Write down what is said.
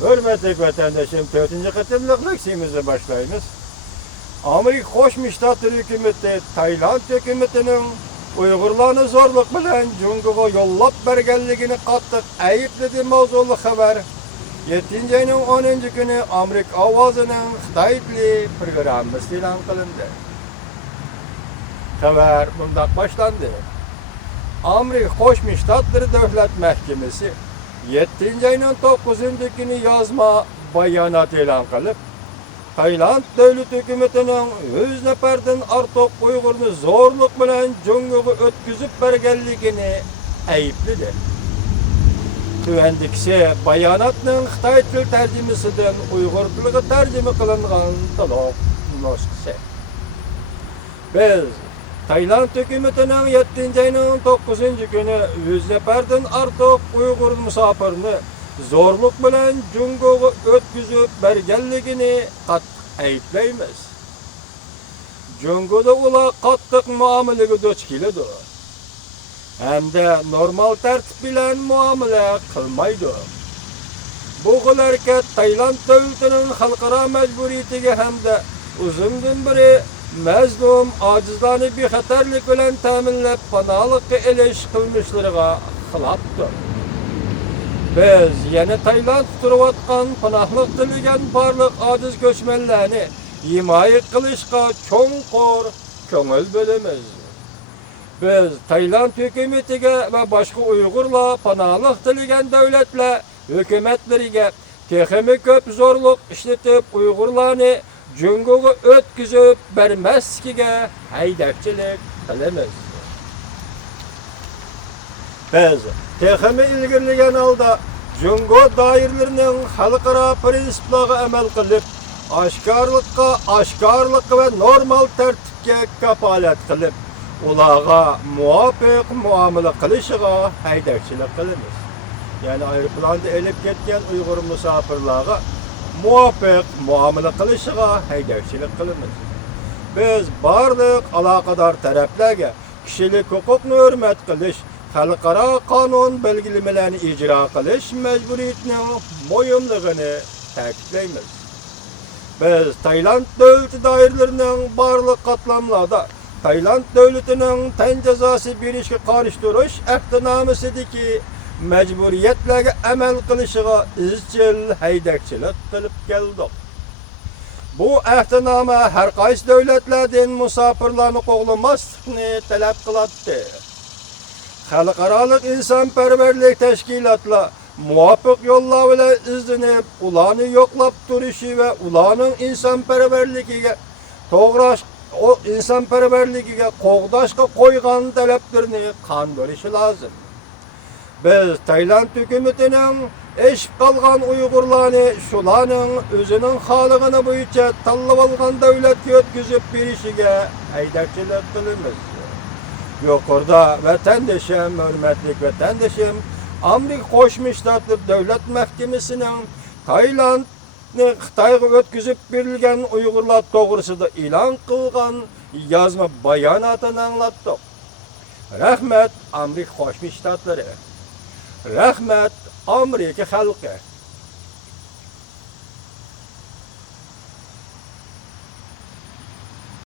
Hürmetli vatandaşım, 4. kıtımlık leksimizi başlayınız. Amerika Qo'shma Shtatlar hükümeti, Tayland hükümetinin Uyg'urlarni zo'rlik bilan Jungoga yo'llab berganligini qattiq aybladi mavzuli xabar 7 ayning 10 kuni Amerika ovozining Xitoy tili programmasi e'lon qilindi. Xabar bundoq boshlandi. Amerika Qo'shma Shtatlar Davlat Mahkamasi 7 ayning 9 kuni yozma bayonot e'lon qilib, Tayland davlat hükümetinin 100 neferden ortiq Uyg'urni zo'rlik bilan Jungoga o'tkazib berganligini aybladi. Tuvandikisi bayonotning Xitoy til tarjimasidan Uyg'ur tiliga tarjima qilingan to'liq nusxasi. Biz Tayland hükümetinin 7 ayning 9 kuni 100 neferden ortiq Uyg'ur musofirni zo'rlik bilan Jungoga o'tkazib berganligini qattiq ayblaymiz. Jungoda ular qattiq muomalaga duch keladi. Hamda normal tartib bilan muomala qilmaydi. Bu harakat Tayland davlatining xalqaro majburiyatiga hamda uzundan beri mazlum ojizlarni bexatarlik bilan ta'minlab panohlikka elish qilmishlariga xilofdir. Biz yana Tayland turayotgan panohlik tilagan barliq ojiz ko'chmanlarni himoya qilishga cho'nqur ko'ngil bo'lamiz. Biz Tayland hukumatiga va boshqa Uyg'urlar panohlik tilagan davlatlar hukumatlariga texnik ko'p zo'rlik ishlatib Uyg'urlarni Jungoga o'tkazib bermasligiga haydakchilik qilamiz. Biz texnik ilgirlagan holda Jungo doiralarining xalqaro prinsiplarga amal qilib, oshkorlikka va normal tartibga kafolat qilib, ularga muvofiq muomala qilishiga haydakchilik qilamiz. Ya'ni aeroplanda elib ketgan Uyg'ur musofirlarga muvofiq muomala qilishiga haydakchilik qilamiz. Biz barliq aloqador taraflarga kishilik huquqni hurmat qilish, xalqaro qonun belgilamalarini ijro qilish majburiyatining mo'yinligini ta'kidlaymiz. Biz Tayland davlati doiralarining barliq qatlamlarda Tayland davlatining tan jazosi berishga qarshi turish ahdnomasidagi majburiyatlarga amal qilishiga izchil haydakchilik qilib keldik. Bu ahdnoma har qaysi davlatlardan musofirlarni qo'g'lamaslikni talab qiladi. Xalqaroliq insonparvarlik tashkilotlar muvofiq yo'llar bilan izlanib, ularni yo'qlab turishi va ularning insonparvarligiga qo'g'dashga qo'ygan talablarini qondirishi lozim. Biz Tayland hukumatining eshib qolgan Uyg'urlarni shularning o'zining xolig'ini bo'yicha tanlab olgan davlatga o'tkazib berishiga haydakchilik qilamiz. Yuqorida vatandoshim, hurmatli vatandoshim, Amerika Qo'shma Shtatlar Davlat Mahkamasining Taylandni Xitoyga o'tkazib berilgan Uyg'urlar to'g'risida e'lon qilgan yozma bayonotini anglatdik. Rahmat Amerika Qo'shma Shtatlari. Rahmat Amerika xalqi.